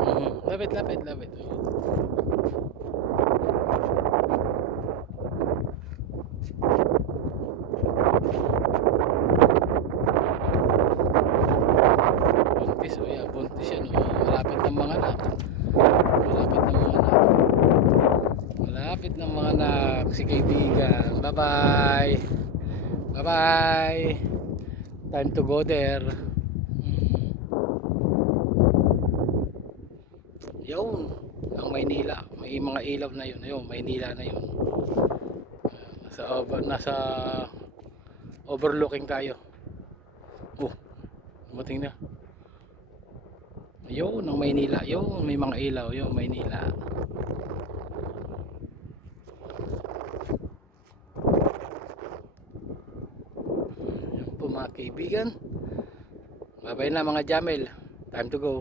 Lapit, lapit, lapit. Buntis, o buntis yan. Oh. Malapit ng mga anak. Malapit ng mga anak. Malapit ng mga anak. Si kaibigan. Bye-bye. Bye-bye. Time to go there. Yun. Ang Maynila. May mga ilaw na yun. Ayun, Maynila na yun. Nasa, over, nasa overlooking tayo. Oh, dumating na. Ayun, ang Maynila. Ayun, may mga ilaw. Ayun, Maynila. Yan po mga kaibigan. Babay na mga Jamel. Time to go.